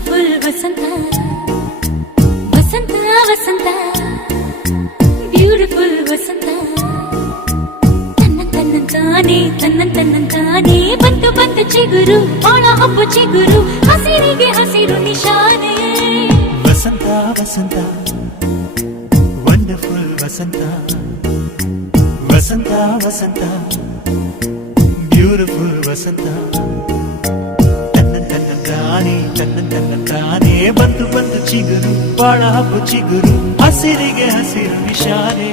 beautiful ವಸಂತ ವಸಂತ ವಸಂತ beautiful ವಸಂತ ತನ್ನಂತಾನೆ ಬಂತು ಬಂತು ಚಿಗುರು ಬಾಳ ಹಬ್ಬ ಚಿಗುರು ಹಸಿರಿಗೆ ಹಸಿರು ನಿಶಾನೆ ವಸಂತ ವಸಂತ ವಂಡರ್ಫುಲ್ ವಸಂತ ವಸಂತ ವಸಂತ ಬ್ಯೂಟಿಫುಲ್ ವಸಂತ ತನ್ನಂತಾನೆ ಬಂತು ಬಂತು ಚಿಗುರು ಬಾಳ ಹಬ್ಬ ಚಿಗುರು ಹಸಿರಿಗೆ ಹಸಿರು ನಿಶಾನೆ